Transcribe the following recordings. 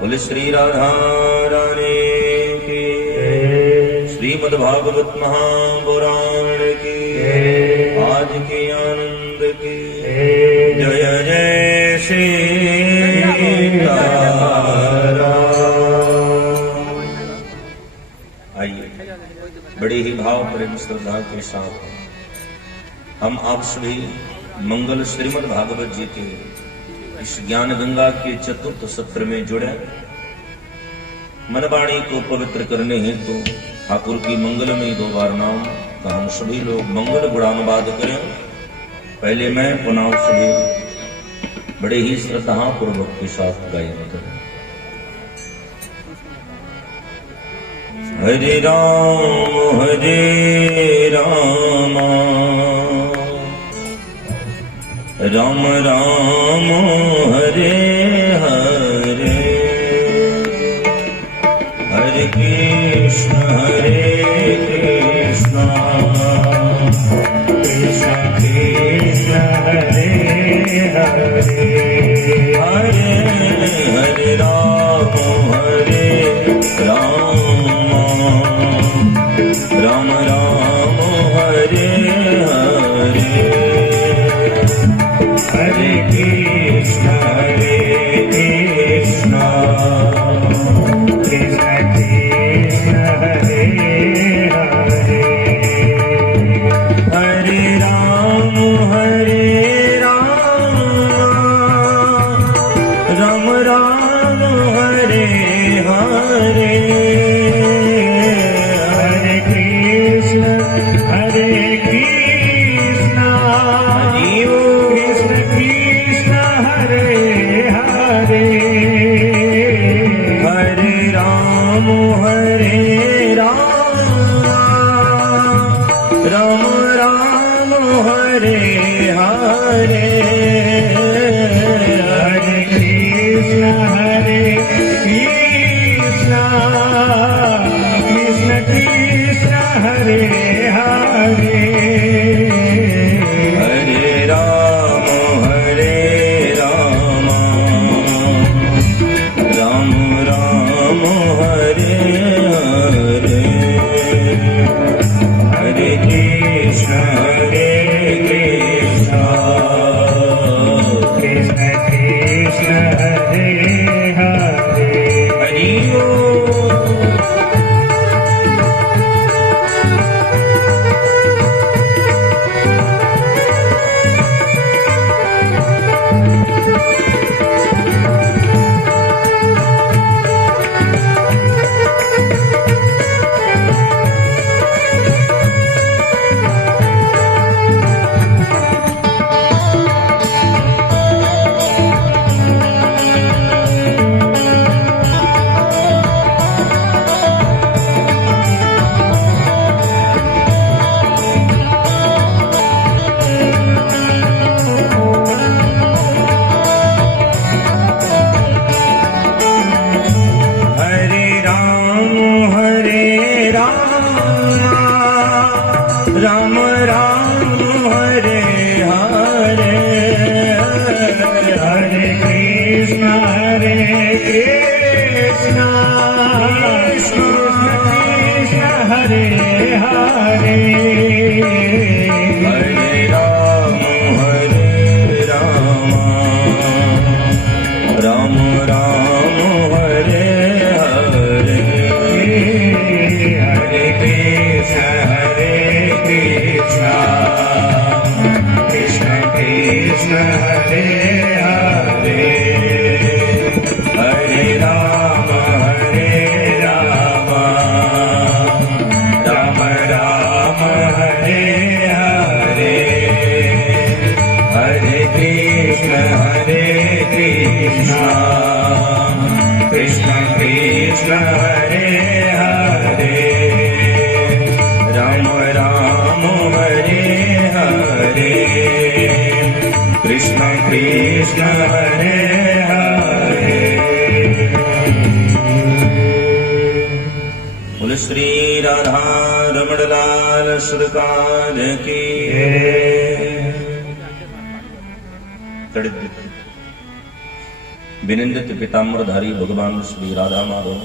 बोले श्री राधा रानी की, श्रीमद् भागवत महापुराण की, आज की आनंद की, जय जय श्री आइए बड़े ही भाव प्रेम श्रद्धा के साथ हम आप सभी मंगल श्रीमद् भागवत जी के इस ज्ञान गंगा के चतुर्थ सत्र में जुड़े। मनवाणी को पवित्र करने हेतु ठाकुर की मंगलमयी दो बार नाम का हम सभी लोग मंगल गुणानुवाद करें। पहले मैं पुनः सभी बड़े ही श्रद्धा पूर्वक के साथ गायन करें। हरे राम राम राम हरे हरे, हरे कृष्ण कृष्ण कृष्ण हरे हरे, हरे हरे राम राम राम हरे हरे, हरे कृष्ण कृष्ण कृष्ण हरे हरे, हरे राम राम राम हरे हरे, श्री राधा रमण लाल सरकार की। विनिंदित पीताम्बरधारी भगवान श्री राधा माधव,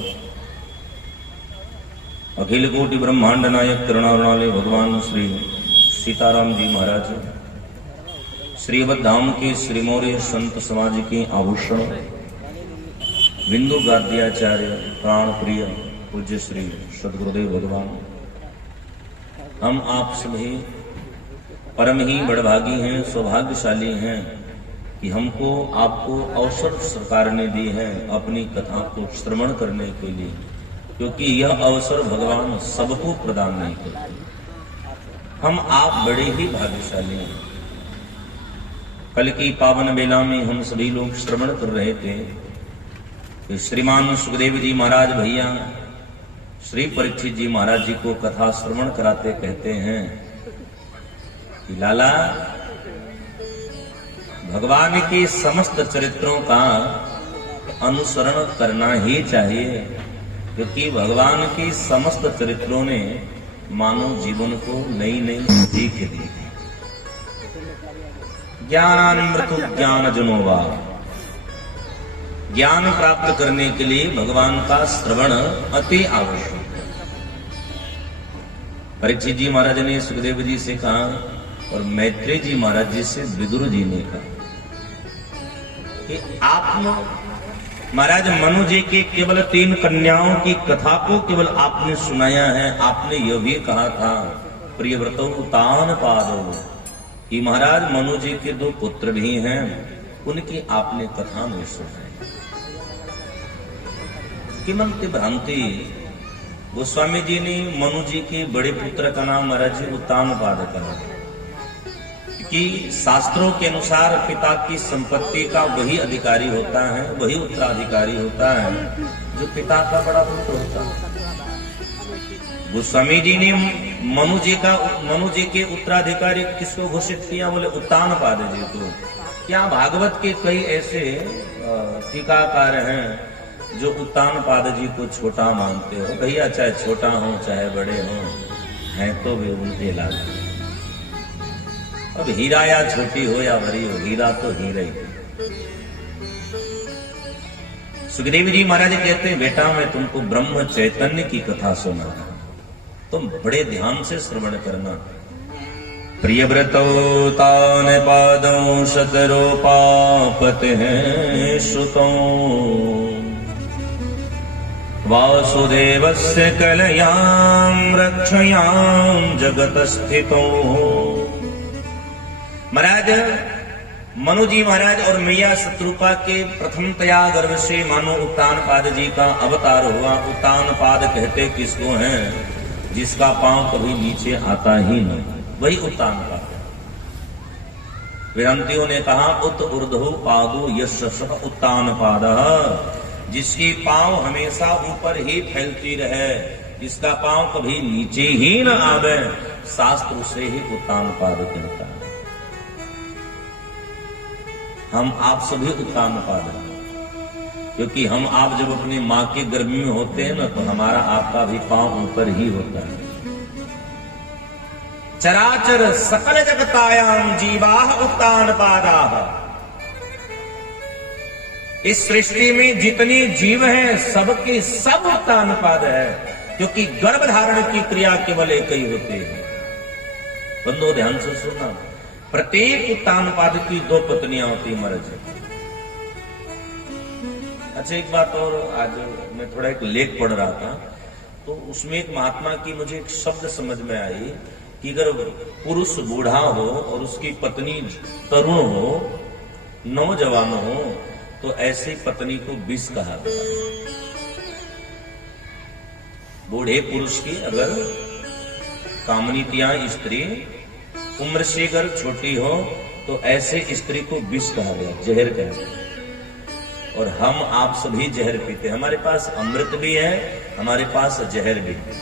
अखिल कोटि ब्रह्मांड नायक करुणावणालय भगवान श्री सीताराम जी महाराज, श्री अवधाम के श्री मौर्य संत समाज के आभूषण, बिंदु गाद्याचार्य प्राण प्रिय पूज्य श्री सद्गुरुदेव भगवान, हम आप सभी परम ही बड़भागी हैं, सौभाग्यशाली हैं कि हमको आपको अवसर सरकार ने दी है अपनी कथा को श्रवण करने के लिए, क्योंकि यह अवसर भगवान सबको प्रदान नहीं करते। हम आप बड़े ही भाग्यशाली हैं। कल की पावन बेला में हम सभी लोग श्रवण कर रहे थे कि श्रीमान सुखदेव जी महाराज भैया श्री परीक्षित जी महाराज जी को कथा श्रवण कराते कहते हैं कि लाला, भगवान के समस्त चरित्रों का अनुसरण करना ही चाहिए, क्योंकि भगवान के समस्त चरित्रों ने मानव जीवन को नई नई सीख दी। ज्ञानामृत ज्ञान जनोवा, ज्ञान प्राप्त करने के लिए भगवान का श्रवण अति आवश्यक है। परीक्षित जी महाराज ने सुखदेव जी से कहा और मैत्रेय जी महाराज जी से विदुर जी ने कहा कि आप महाराज मनु जी के केवल 3 कन्याओं की कथा को केवल आपने सुनाया है। आपने यह भी कहा था प्रियव्रतो उतान पादो कि महाराज मनु जी के 2 पुत्र भी हैं, उनकी आपने कथा नहीं सुनाई। किमंति भ्रांति, गोस्वामी जी ने मनु जी के बड़े पुत्र का नाम महाराज जी उत्तानपाद कहा कि शास्त्रों के अनुसार पिता की संपत्ति का वही अधिकारी होता है, वही उत्तराधिकारी होता है जो पिता का बड़ा पुत्र होता है। गोस्वामी जी ने मनु जी के उत्तराधिकारी किसको घोषित किया? बोले उत्तानपाद जी को। क्या भागवत के कई ऐसे टीकाकार हैं जो उत्तानपाद जी को छोटा मानते हो? भैया चाहे छोटा हो चाहे बड़े हो, हैं तो भी उनके लाल। अब हीरा या छोटी हो या बड़ी हो, हीरा तो हीरा ही। सुखदेव जी महाराज कहते हैं बेटा मैं तुमको ब्रह्म चैतन्य की कथा सुनाता, तुम बड़े ध्यान से श्रवण करना। प्रियव्रतो तान पादों शतरूपापते हैं श्रुतों, वासुदेवस्य कलयां रक्षयां जगत स्थितो। महाराज मनु जी महाराज और मैया शत्रुपा के प्रथमतया गर्भ से मानो उत्तानपाद जी का अवतार हुआ। उत्तानपाद कहते किसको हैं? जिसका पांव कभी नीचे आता ही नहीं, वही उत्तानपाद। वेदांतियों ने कहा उत ऊर्ध्व पादो यस्य उत्तानपादः, जिसकी पांव हमेशा ऊपर ही फैलती रहे, जिसका पांव कभी नीचे ही न आवे, शास्त्र उसे ही उत्तानपाद कहता है। हम आप सभी उत्तानपाद हैं, क्योंकि हम आप जब अपनी मां के गर्भ में होते हैं ना, तो हमारा आपका भी पांव ऊपर ही होता है। चराचर सकल जगतायाम जीवाः उत्तानपादाः, इस सृष्टि में जितनी जीव हैं सबके सब उत्तानपाद है, क्योंकि गर्भ धारण की क्रिया केवल एक ही होती है। बंदो ध्यान से सुनना, प्रत्येक उत्तानपाद की 2 पत्नियां होती महाराज। अच्छा एक बात और, आज मैं थोड़ा एक लेख पढ़ रहा था तो उसमें एक महात्मा की मुझे एक शब्द समझ में आई कि अगर पुरुष बूढ़ा हो और उसकी पत्नी तरुण हो, नौजवान हो, तो ऐसी पत्नी को विष कहा गया। बूढ़े पुरुष की अगर कामनीतियां स्त्री उम्र से अगर छोटी हो तो ऐसे स्त्री को विष कहा गया, जहर कहा गया। और हम आप सभी जहर पीते, हमारे पास अमृत भी है, हमारे पास जहर भी है।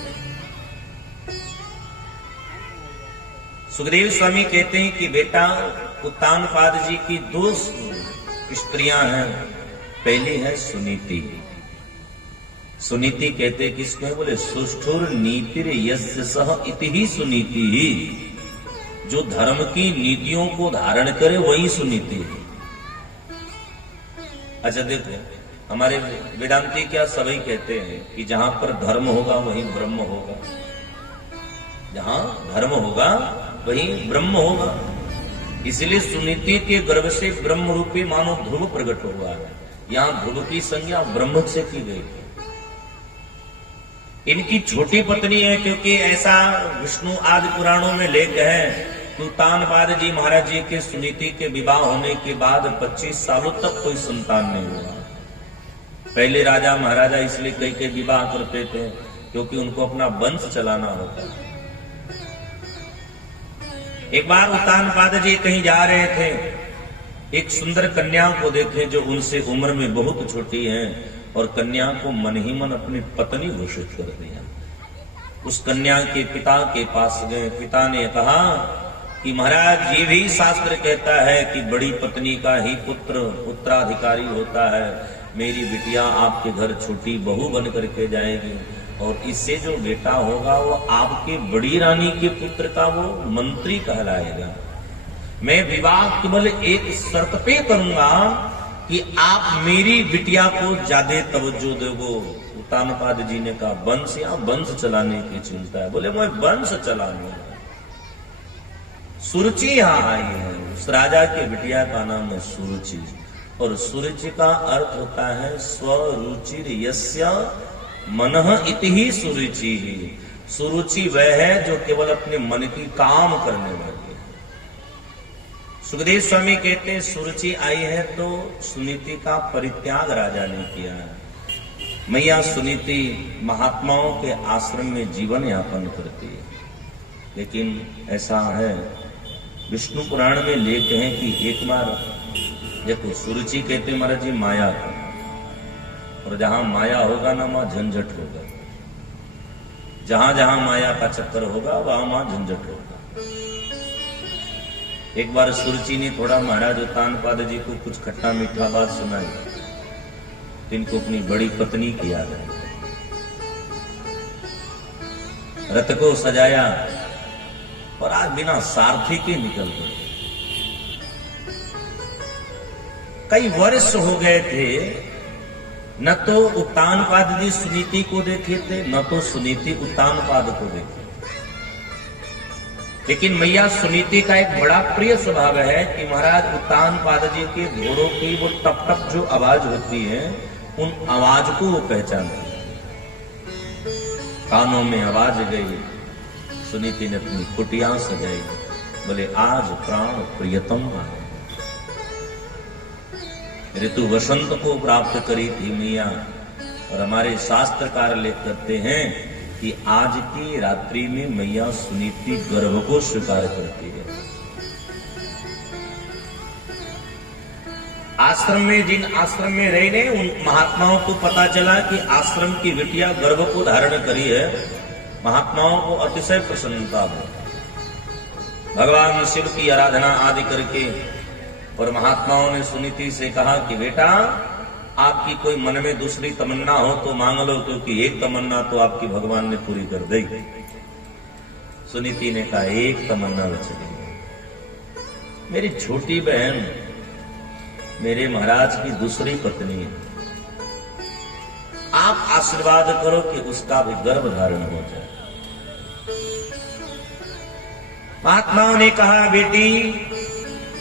सुखदेव स्वामी कहते हैं कि बेटा उत्तानपाद जी की 2 स्त्रियां हैं। पहली है सुनीति। सुनीति कहते किसको है? बोले सुष्ठुर नीतिर यस्य सह इति ही सुनीति ही, जो धर्म की नीतियों को धारण करे वही सुनीति है। अच्छा देखो, हमारे वेदांती क्या सभी कहते हैं कि जहां पर धर्म होगा वहीं ब्रह्म होगा, जहां धर्म होगा वहीं ब्रह्म होगा। इसलिए सुनीति के गर्भ से ब्रह्म रूपी मानो ध्रुव प्रकट हुआ है। यहां ध्रुव की संज्ञा ब्रह्म से की गई। इनकी छोटी पत्नी है, क्योंकि ऐसा विष्णु आदि पुराणों में लेख है कि उत्तानपाद जी महाराज जी के सुनीति के विवाह होने के बाद 25 सालों तक कोई संतान नहीं हुआ। पहले राजा महाराजा इसलिए कई के विवाह करते थे क्योंकि उनको अपना वंश चलाना होता है। एक बार उत्तानपाद जी कहीं जा रहे थे, एक सुंदर कन्या को देखे जो उनसे उम्र में बहुत छोटी है, और कन्या को मन ही मन अपनी पत्नी घोषित कर दिया। उस कन्या के पिता के पास गए। पिता ने कहा कि महाराज, ये भी शास्त्र कहता है कि बड़ी पत्नी का ही पुत्र उत्तराधिकारी होता है। मेरी बिटिया आपके घर छोटी बहू बन करके जाएगी, और इससे जो बेटा होगा वो आपके बड़ी रानी के पुत्र का वो मंत्री कहलाएगा। मैं विवाह केवल एक शर्त पे करूंगा कि आप मेरी बिटिया को ज्यादा तवज्जो दोगो। उत्तानपाद जी ने कहा, वंश या वंश चलाने की चिंता है? बोले मैं वंश चलाने। सुरुचि यहां आई है। उस राजा के बिटिया का नाम है सुरुचि, और सुरुचि का अर्थ होता है स्वरुचिर यस्य मनः इति ही सुरुचि। सुरुचि वह है जो केवल अपने मन की काम करने वाली है। सुखदेव स्वामी कहते हैं सुरुचि आई है तो सुनीति का परित्याग राजा ने किया है। मैया सुनीति महात्माओं के आश्रम में जीवन यापन करती है, लेकिन ऐसा है विष्णु पुराण में लेख है कि एक बार देखो, सुरुचि कहते महाराज जी माया को, और जहां माया होगा ना वहां झंझट होगा। जहां जहां माया का चक्कर होगा वहां वहां झंझट होगा। एक बार सुरुचि ने थोड़ा महाराज उत्तानपाद जी को कुछ खट्टा मीठा बात सुनाई, इनको अपनी बड़ी पत्नी की याद है। रथ को सजाया और आज बिना सारथी के निकल गए। कई वर्ष हो गए थे, न तो उत्तानपाद जी सुनीति को देखे थे, न तो सुनीति उत्तानपाद को देखे। लेकिन मैया सुनीति का एक बड़ा प्रिय स्वभाव है कि महाराज उत्तानपाद जी के घोड़ों की वो टप टप जो आवाज होती है, उन आवाज को वो पहचानती है। कानों में आवाज गई, सुनीति ने अपनी कुटिया सजाई, बोले आज प्राण प्रियतम आए। ऋतु वसंत को प्राप्त करी थी मैया, और हमारे शास्त्रकार लेख करते हैं कि आज की रात्रि में मैया सुनीति गर्भ को स्वीकार करती है। आश्रम में जिन आश्रम में रहने उन महात्माओं को पता चला कि आश्रम की बिटिया गर्भ को धारण करी है। महात्माओं को अतिशय प्रसन्नता हो, भगवान शिव की आराधना आदि करके, और महात्माओं ने सुनीति से कहा कि बेटा, आपकी कोई मन में दूसरी तमन्ना हो तो मांग लो, क्योंकि एक तमन्ना तो आपकी भगवान ने पूरी कर दी। सुनीति ने कहा, एक तमन्ना बच गई। मेरी छोटी बहन मेरे महाराज की दूसरी पत्नी है, आप आशीर्वाद करो कि उसका भी गर्भ धारण हो जाए। महात्माओं ने कहा, बेटी,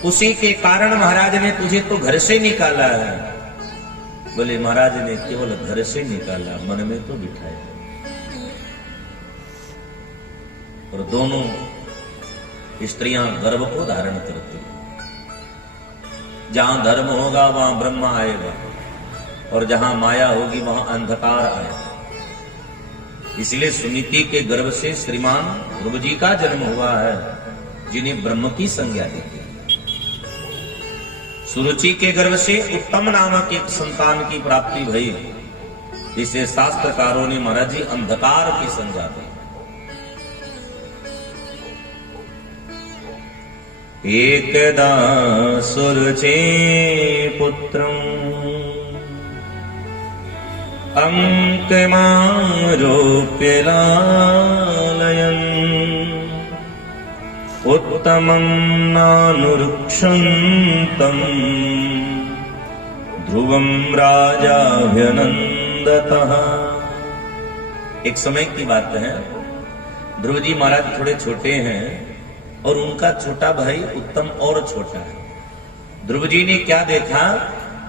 उसी के कारण महाराज ने तुझे तो घर से निकाला है। बोले, महाराज ने केवल घर से निकाला, मन में तो बिठाया। और दोनों स्त्रियां गर्भ को धारण करती हैं। जहां धर्म होगा वहां ब्रह्म आएगा, और जहां माया होगी वहां अंधकार आएगा। इसलिए सुनीति के गर्भ से श्रीमान ध्रुव जी का जन्म हुआ है, जिन्हें ब्रह्म की संज्ञा दी गई। सुरुचि के गर्भ से उत्तम नामक एक संतान की प्राप्ति भई, जिसे शास्त्रकारों ने महाराज जी अंधकार की संज्ञा दी। एकदा सुरुचि पुत्रं अंकमारोप्य लालयन् उत्तमं नानुरुक्षन्तम् ध्रुवम राजाभ्यनंदतः। एक समय की बात है, ध्रुव जी महाराज थोड़े छोटे हैं और उनका छोटा भाई उत्तम और छोटा है। ध्रुव जी ने क्या देखा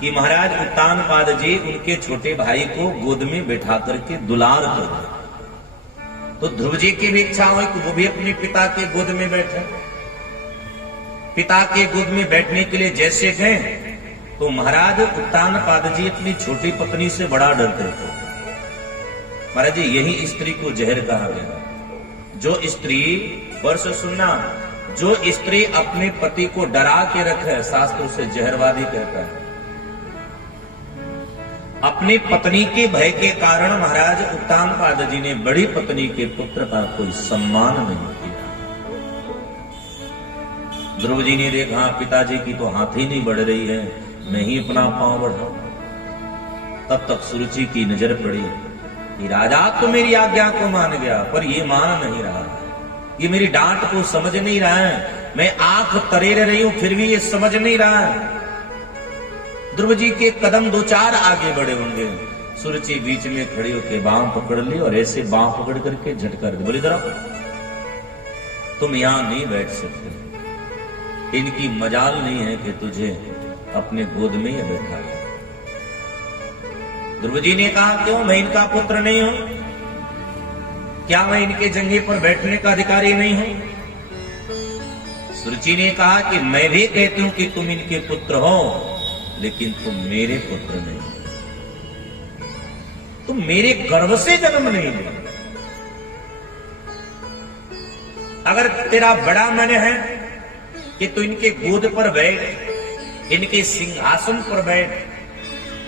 कि महाराज उत्तानपाद जी उनके छोटे भाई को गोद में बैठा करके दुलार कर रहे। तो ध्रुव जी की भी इच्छा हुई कि वो भी अपने पिता के गोद में बैठे। पिता के गोद में बैठने के लिए जैसे गए तो महाराज उत्तानपाद जी अपनी छोटी पत्नी से बड़ा डरते थे। महाराज जी यही स्त्री को जहर कहा गया। जो स्त्री, वर्ष सुनना, जो स्त्री अपने पति को डरा के रखे शास्त्र उसे जहरवादी कहता है। अपनी पत्नी के भय के कारण महाराज उत्तानपाद जी ने बड़ी पत्नी के पुत्र का कोई सम्मान नहीं किया। ध्रुव जी ने देखा पिताजी की तो हाथी नहीं बढ़ रही है, मैं ही अपना पांव बढ़ाऊं। तब तक सुरुचि की नजर पड़ी कि राजा तो मेरी आज्ञा को मान गया पर ये मान नहीं रहा, ये मेरी डांट को समझ नहीं रहा है। मैं आंख तरेर रही हूं फिर भी ये समझ नहीं रहा है। ध्रुव जी के कदम दो चार आगे बढ़े होंगे, सुरुचि बीच में खड़ी होकर बांह पकड़ ली और ऐसे बांह पकड़ करके झटकर दी। बोली जरा तुम यहां नहीं बैठ सकते, इनकी मजाल नहीं है कि तुझे अपने गोद में ही बैठा है। ध्रुव जी ने कहा क्यों, मैं इनका पुत्र नहीं हूं? क्या मैं इनके जंघे पर बैठने का अधिकारी नहीं हूं? सुरुचि ने कहा कि मैं भी कहती हूं कि तुम इनके पुत्र हो, लेकिन तुम मेरे पुत्र नहीं, तुम मेरे गर्भ से जन्म नहीं लिया। अगर तेरा बड़ा मन है कि तू इनके गोद पर बैठ, इनके सिंहासन पर बैठ,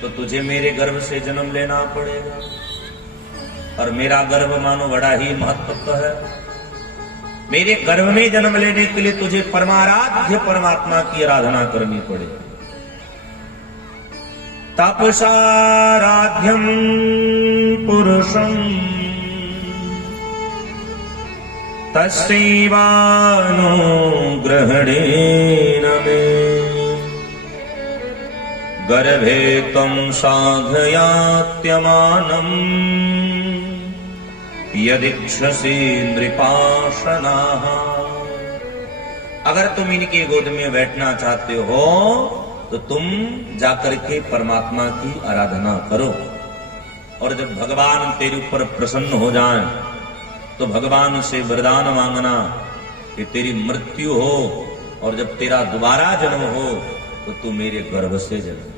तो तुझे मेरे गर्भ से जन्म लेना पड़ेगा। और मेरा गर्भ मानो बड़ा ही महत्व है। मेरे गर्भ में जन्म लेने के लिए तुझे परमाराध्य परमात्मा की आराधना करनी पड़ेगी। तपसाराध्यम पुरुषम तस्यैवानुग्रहेण मे गर्भे त्वं साधयात्यमानम् यदीक्षसि नृपाशनाः। अगर तुम इनके गोद में बैठना चाहते हो तो तुम जाकर के परमात्मा की आराधना करो, और जब भगवान तेरे ऊपर प्रसन्न हो जाएं तो भगवान से वरदान मांगना कि तेरी मृत्यु हो, और जब तेरा दोबारा जन्म हो तो तू मेरे गर्भ से जन्म।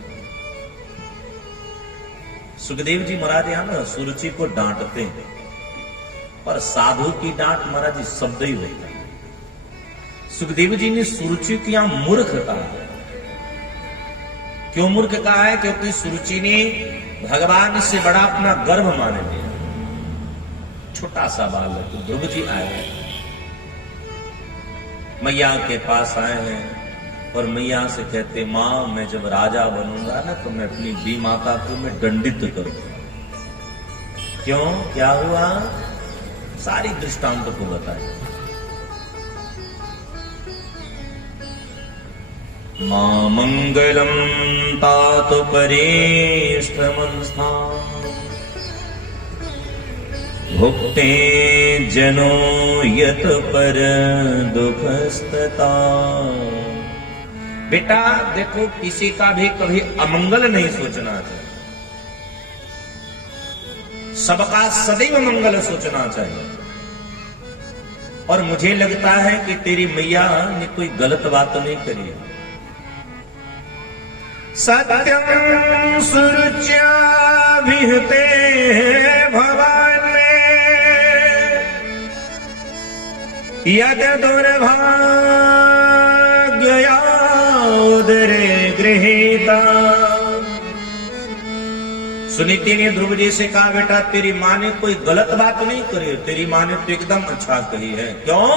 सुखदेव जी महाराज यहां ना सुरुचि को डांटते हैं, पर साधु की डांट महाराज जी शब्द ही होता है। सुखदेव जी ने सुरुचि को यहां मूर्ख कहा है। क्यों मूर्ख कहा है? क्योंकि सुरुचि ने भगवान से बड़ा अपना गर्भ मान लिया। छोटा सा बालक ध्रुव जी आए हैं, मैया के पास आए हैं और मैया से कहते मां मैं जब राजा बनूंगा ना तो मैं अपनी बी माता को मैं दंडित करूंगा। क्यों, क्या हुआ? सारी दृष्टांत को बताए। मां मंगलम तात परेष्ठमंस्था भुक्ते जनो यत पर दुखस्तता। बेटा देखो, किसी का भी कभी अमंगल नहीं सोचना चाहिए, सबका सदैव मंगल सोचना चाहिए। और मुझे लगता है कि तेरी मैया ने कोई गलत बात नहीं करी। सत्यम सुरुच्या विहते भवाने यद दुर्भाग्यया उदरे गृहीता। सुनीति ने ध्रुव जी से कहा बेटा तेरी माँ ने कोई गलत बात नहीं करी, तेरी माँ ने तो एकदम अच्छा कही है। क्यों?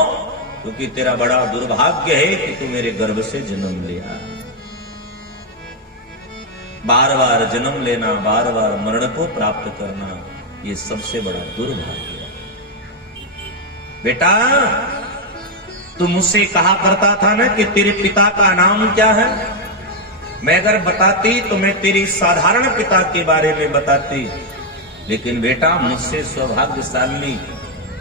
क्योंकि तेरा बड़ा दुर्भाग्य है कि तू मेरे गर्भ से जन्म लिया। बार बार जन्म लेना, बार बार मरण को प्राप्त करना, ये सबसे बड़ा दुर्भाग्य है। बेटा तू मुझसे कहा करता था ना कि तेरे पिता का नाम क्या है? मैं अगर बताती तो मैं तेरी साधारण पिता के बारे में बताती, लेकिन बेटा मुझसे सौभाग्यशाली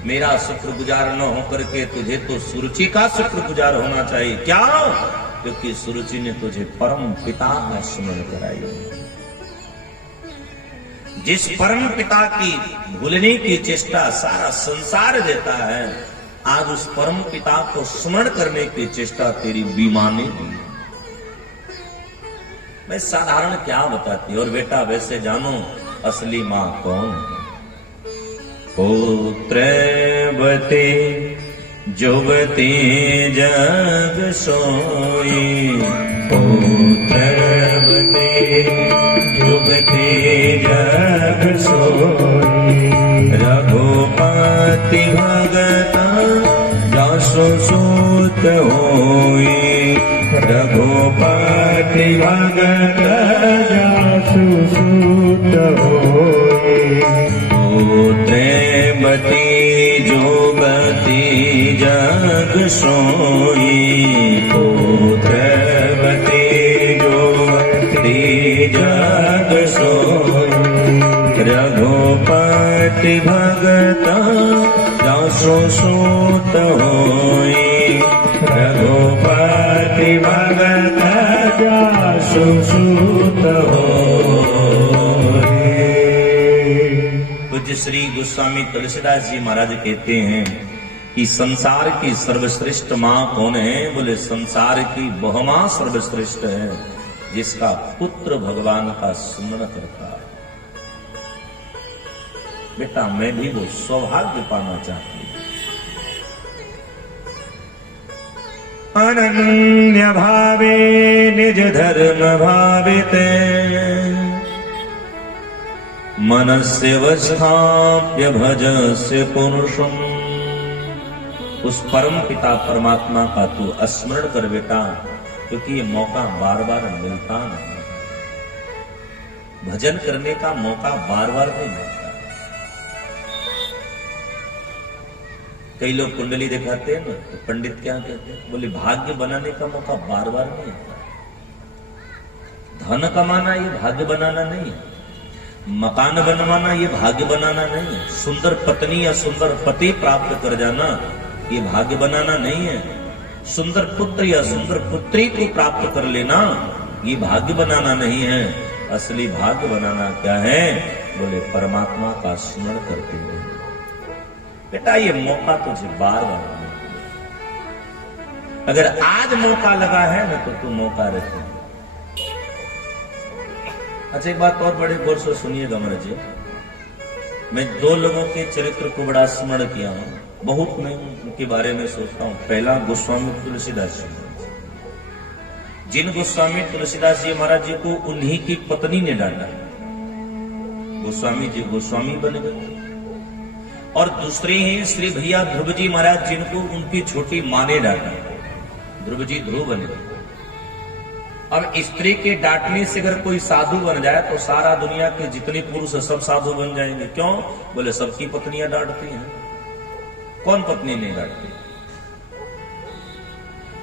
मेरा शुक्रगुजार न होकर के तुझे तो सुरुचि का शुक्रगुजार होना चाहिए। क्या? क्योंकि सुरुचि ने तुझे परम पिता का स्मरण कराई। जिस परम पिता की भूलने की चेष्टा सारा संसार देता है, आज उस परम पिता को स्मरण करने की चेष्टा तेरी बीमा ने की। मैं साधारण क्या बताती, और बेटा वैसे जानो असली मां कौन है। पुत्रवती जुवती जग सोई, पुत्रवती जुवती जग सोई, रघुपति भगत जासु सूत होई, रघुपति भगत जासु सूत होई, पुत्रवती जुवती जग सोई, पुत्रवती जुवती जग सोई, रघुपति भगत जासु सूत होई, रघुपति भगत जासु सूत होई। पूज्य श्री गोस्वामी तुलसीदास जी महाराज कहते हैं कि संसार की सर्वश्रेष्ठ मां कौन है? बोले संसार की बहुमां सर्वश्रेष्ठ है, जिसका पुत्र भगवान का स्मरण करता है। बेटा मैं भी वो सौभाग्य पाना चाहती हूं। अनन्य भावे निज धर्म भाविते, मनस्य वस्थाप्य भजस्य पुरुषम। उस परम पिता परमात्मा का तू स्मरण कर बेटा, क्योंकि ये मौका बार बार मिलता नहीं। भजन करने का मौका बार बार नहीं मिलता। कई लोग कुंडली दिखाते हैं ना, तो पंडित क्या कहते हैं? बोले भाग्य बनाने का मौका बार बार नहीं आता। धन कमाना ये भाग्य बनाना नहीं है, मकान बनवाना ये भाग्य बनाना नहीं है, सुंदर पत्नी या सुंदर पति प्राप्त कर जाना ये भाग्य बनाना नहीं है, सुंदर पुत्र या सुंदर पुत्री को प्राप्त कर लेना ये भाग्य बनाना नहीं है। असली भाग्य बनाना क्या है? बोले परमात्मा का स्मरण करते हुए। बेटा ये मौका तुझे बार बार मिलेगा। अगर आज मौका लगा है ना तो तू मौका रखे। अच्छा एक बात और बड़े गौर से सुनिएगा महाराज जी, मैं दो लोगों के चरित्र को बड़ा स्मरण किया हूं, बहुत मैं उनके बारे में सोचता हूं। पहला गोस्वामी तुलसीदास जी, जिन गोस्वामी तुलसीदास जी महाराज जी को उन्हीं की पत्नी ने डांटा, गोस्वामी जी गोस्वामी बन गए। और दूसरे हैं श्री भैया ध्रुव जी महाराज, जिनको उनकी छोटी मां ने डांटा, ध्रुव जी ध्रुव बने। अब स्त्री के डांटने से अगर कोई साधु बन जाए तो सारा दुनिया के जितने पुरुष सब साधु बन जाएंगे। क्यों? बोले सबकी पत्नियां डांटती हैं। कौन पत्नी नहीं डांटती?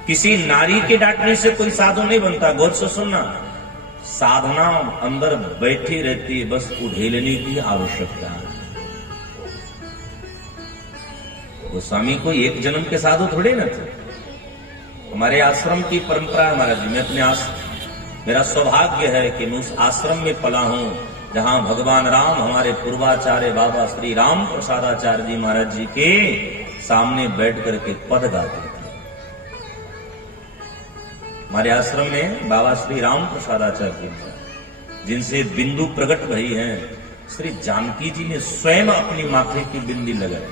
किसी नारी के डांटने से कोई साधु नहीं बनता। गौर से सुनना, साधना अंदर बैठी रहती है, बस उधेलने की आवश्यकता है। गोस्वामी को एक जन्म के साधु थोड़े न थे। हमारे आश्रम की परंपरा है महाराज जी, मैं अपने मेरा सौभाग्य है कि मैं उस आश्रम में पला हूं जहां भगवान राम हमारे पूर्वाचार्य बाबा श्री राम प्रसादाचार्य जी महाराज जी के सामने बैठ करके पद गाते थे। हमारे आश्रम में बाबा श्री राम प्रसादाचार्य जी, जिनसे बिंदु प्रकट भई है, श्री जानकी जी ने स्वयं अपनी माथे की बिंदी लगाई।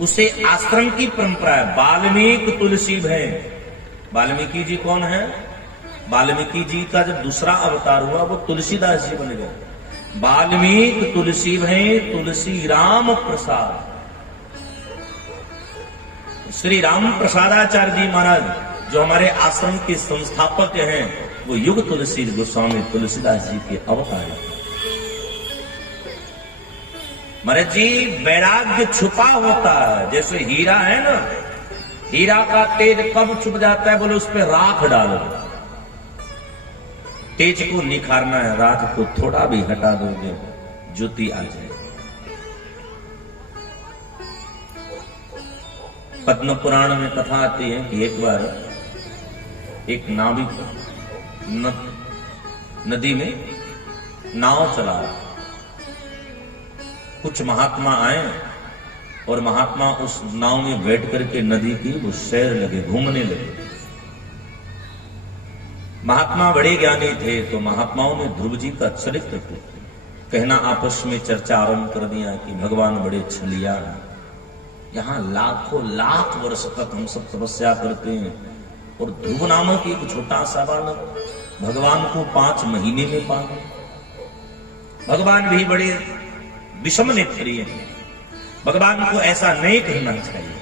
उसे आश्रम की परंपरा है। वाल्मीकि तुलसी भय। वाल्मीकि जी कौन है? वाल्मीकि जी का जब दूसरा अवतार हुआ वो तुलसीदास जी बन गए। वाल्मीकि तुलसी भय तुलसी राम प्रसाद। श्री राम प्रसादाचार्य जी महाराज जो हमारे आश्रम के संस्थापक हैं, वो युग तुलसी गोस्वामी तुलसीदास जी के अवतार हैं। महाराज जी वैराग्य छुपा होता है, जैसे हीरा है ना, हीरा का तेज कब छुप जाता है? बोले उस पर राख डालो। तेज को निखारना है, राख को थोड़ा भी हटा दोगे ज्योति आ जाए। पद्म पुराण में कथा आती है कि एक बार एक नाविक नदी में नाव चला रहा। कुछ महात्मा आए और महात्मा उस नाव में बैठ करके नदी की वो सैर लगे, घूमने लगे। महात्मा बड़े ज्ञानी थे, तो महात्माओं ने ध्रुव जी का चरित्र कहना आपस में चर्चा आरंभ कर दिया कि भगवान बड़े छलिया हैं। यहाँ लाखों लाख वर्ष तक हम सब तपस्या करते हैं और ध्रुव नामक एक छोटा सा बालक भगवान को 5 महीने में पा गए। भगवान भी बड़े विषम नेत्रीय हैं, भगवान को ऐसा नहीं करना चाहिए।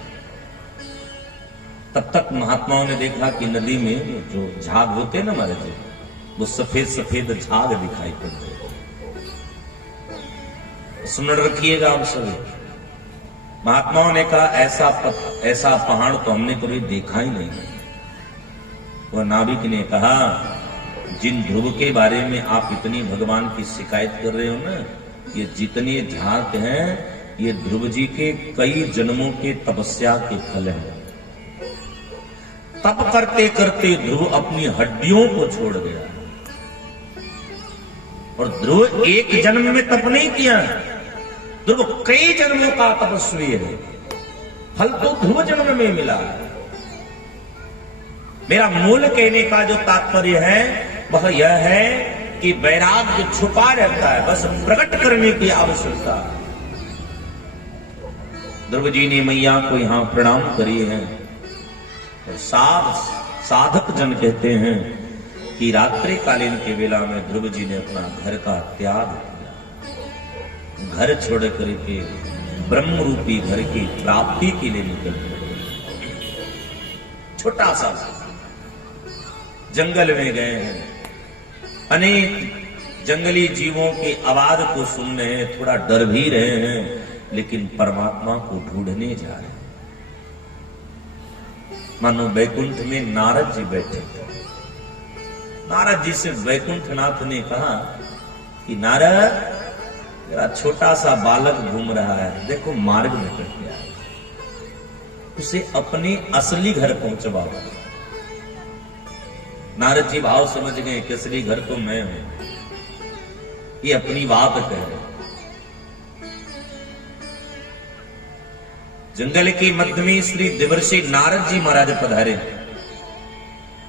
तब तक महात्माओं ने देखा कि नदी में जो झाग होते हैं ना महाराज जी, वो सफेद सफेद झाग दिखाई पड़ रहे। सुन रखिएगा आप सभी। महात्माओं ने कहा ऐसा पहाड़ तो हमने कभी देखा ही नहीं। वह नाविक ने कहा जिन ध्रुव के बारे में आप इतनी भगवान की शिकायत कर रहे हो ना, ये जितने झाग हैं ये ध्रुव जी के कई जन्मों के तपस्या के फल हैं। तप करते करते ध्रुव अपनी हड्डियों को छोड़ गया। और ध्रुव एक जन्म में तप नहीं किया, ध्रुव कई जन्मों का तपस्वी है। फल तो ध्रुव जन्म में मिला। मेरा मूल कहने का जो तात्पर्य है वह यह है कि वैराग्य छुपा रहता है, बस प्रकट करने की आवश्यकता है। ध्रुव जी ने मैया को यहां प्रणाम करी है। और साधक जन कहते हैं कि रात्रि कालीन के वेला में ध्रुव जी ने अपना घर का त्याग किया, घर छोड़ करके ब्रह्म रूपी घर की प्राप्ति के लिए निकल पड़े। छोटा सा जंगल में गए हैं, अनेक जंगली जीवों की आवाज को सुन रहे हैं, थोड़ा डर भी रहे हैं, लेकिन परमात्मा को ढूंढने जा रहे हैं। मानो वैकुंठ में नारद जी बैठे थे। नारद जी से वैकुंठनाथ ने कहा कि नारद, मेरा छोटा सा बालक घूम रहा है, देखो मार्ग में कट गया, उसे अपने असली घर पहुंचवाओ। नारद जी भाव समझ गए कि असली घर तो मैं हूं, ये अपनी बात कह रहे। जंगल के मध्य में श्री देवर्षि नारद जी महाराज पधारे।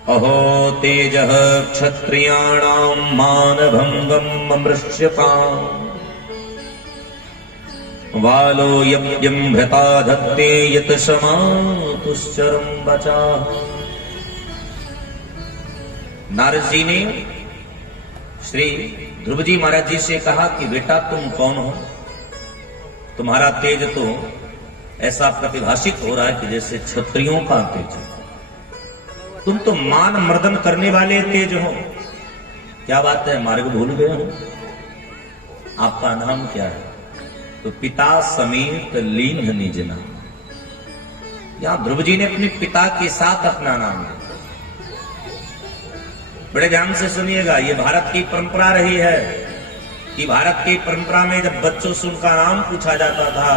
अहो तेजः क्षत्रियाणां मानभंगम् अमृष्यताम् वालो यज्ञम्भृता धत्ते यत शमातुश्चरं वचाः। नारद जी ने श्री ध्रुव जी महाराज जी से कहा कि बेटा तुम कौन हो? तुम्हारा तेज तो ऐसा प्रतिभाषित हो रहा है कि जैसे क्षत्रियों का तेज। तुम तो मान मर्दन करने वाले तेज हो। क्या बात है, मार्ग भूल गए हो? आपका नाम क्या है? तो पिता समेत लीन निज नाम। यहां ध्रुव जी ने अपने पिता के साथ अपना नाम लिया। बड़े ध्यान से सुनिएगा, ये भारत की परंपरा रही है कि भारत की परंपरा में जब बच्चों से उनका नाम पूछा जाता था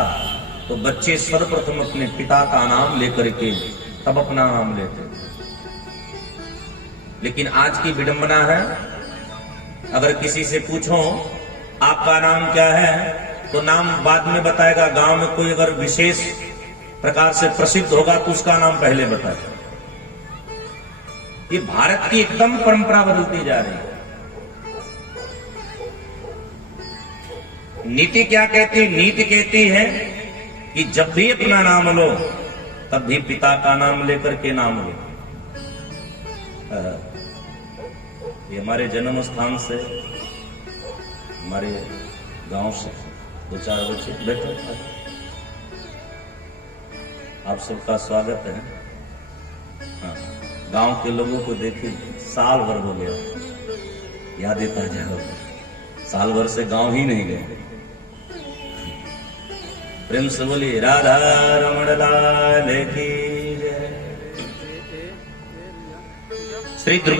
तो बच्चे सर्वप्रथम अपने पिता का नाम लेकर के तब अपना नाम लेते। लेकिन आज की विडंबना है, अगर किसी से पूछो आपका नाम क्या है, तो नाम बाद में बताएगा। गांव में कोई अगर विशेष प्रकार से प्रसिद्ध होगा तो उसका नाम पहले बताएगा। ये भारत की एकदम परंपरा बदलती जा रही है। नीति क्या कहती है? नीति कहती है कि जब भी अपना नाम लो तब भी पिता का नाम लेकर के नाम लो। ये हमारे जन्म स्थान से, हमारे गांव से 2-4 बच्चे बैठे थे। आप सबका स्वागत है। हाँ, गांव के लोगों को देखिए, साल भर हो गया, याद आता जाओ, साल भर से गांव ही नहीं गए। प्रेम से बोलिए राधा रमण लाल की जय। श्री दुर्गा